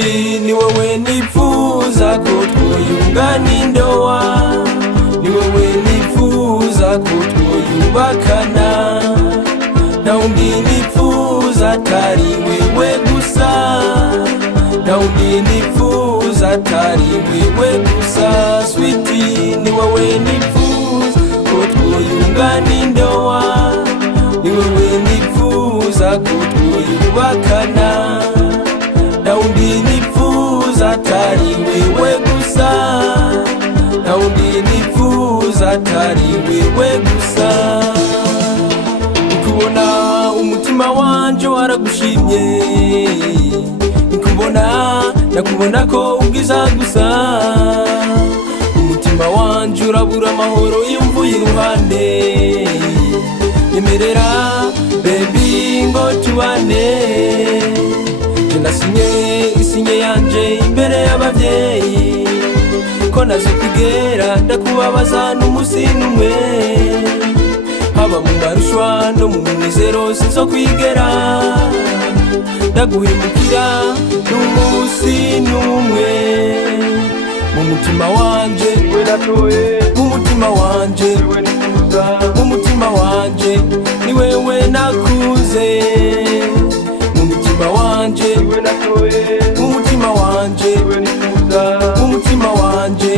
Sweetie, ni wewe nifuza ko twoyungana indoa, ni wewe nifuza ko twoyubakana, na undi nifuza atari wewe gusa, na undi nifuza atari wewe gusa. Sweetie, ni wewe nifuza ko twoyungana indoa, ni wewe nifuza ko twoyubakana, na undi nifuza atari wewe gusa, na undi nifuza atari wewe gusa. Nkubona umutima wanje waragushimye, nkubona nakubona ko ubwiza gusa, umutima wanje urabura amahoro iyo mvuye iruhande. Nyemerera baby ngo tubane, nasinye isinye yanje imbere y'abavyeyi, ko naje kugera ndakubabaza n'umusi n'umwe, haba mu marushwa no mu munezero sinzokwigera ndaguhemukira n'umusi n'umwe. Mu mutima wanje niwe natoye, mu mutima wanje niwe nifuza, mu mutima wanje ni wewe nakuze, mu mutima wanje niwe natoye, mu mutima wanje niwe nifuza, mu mutima wanje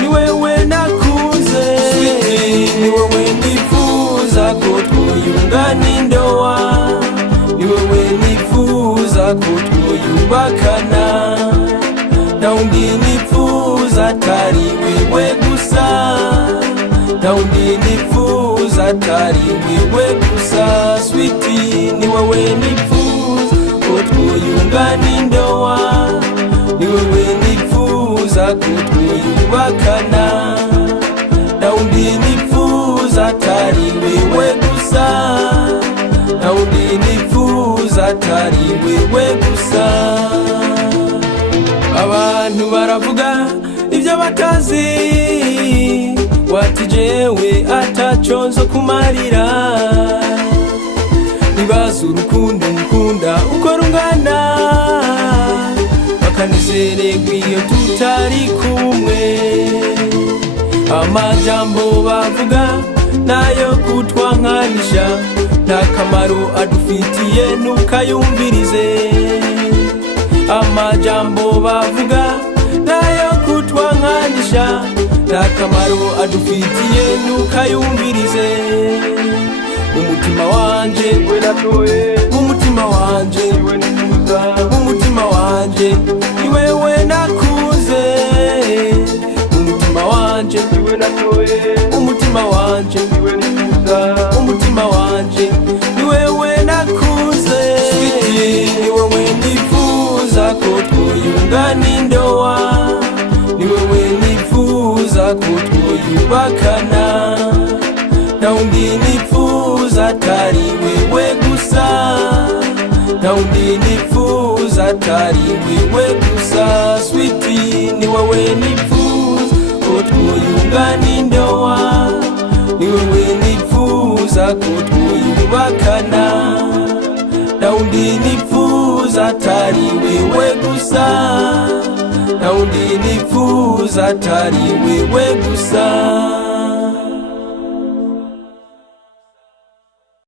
ni wewe nakuze. Sweetie, ni wewe nifuza ko twoyungana indoa, ni wewe nifuza ko twoyubakana, na undi nifuza atari wewe gusa, na undi nifuza atari wewe gusa. Sweetie, ni wewe nifuza ko twoyungana indoa, ni wewe nifuza ko twoyubakana, na undi nifuza atari wewe gusa, na undi nifuza atari wewe gusa. Abantu baravuga ibyo batazi, wati jewe ataco nzo kumarira, nibaza urukundo mukunda uko rungana, bakanezererwa iyo tutari kumwe. Amajambo bavuga nayo kutwankanisha, nta kamaro adufitiye nukayumvirize. Amajambo bavuga nayo kutwankanisha, nta kamaro adufitiye nukayumvirize. Mu mutima wanje niwe natoye, mu mutima wanje niwe nifuza, mu mutima wanje ni wewe nakuze, mu mutima wanje niwe natoye, mu mutima wanje niwe nifuza, mu mutima wanje ni wewe nakuze. Sweetie, ni wewe nifuza ko twoyungana indoa, ni wewe nifuza ko twoyubakana, na undi nifuza atari wewe gusa, na undi nifuza atari wewe gusa. Sweetie, ni wewe nifuza ko twoyungana indoa, ni wewe nifuza ko twoyubakana, na undi nifuza atari wewe gusa, na undi nifuza atari wewe gusa.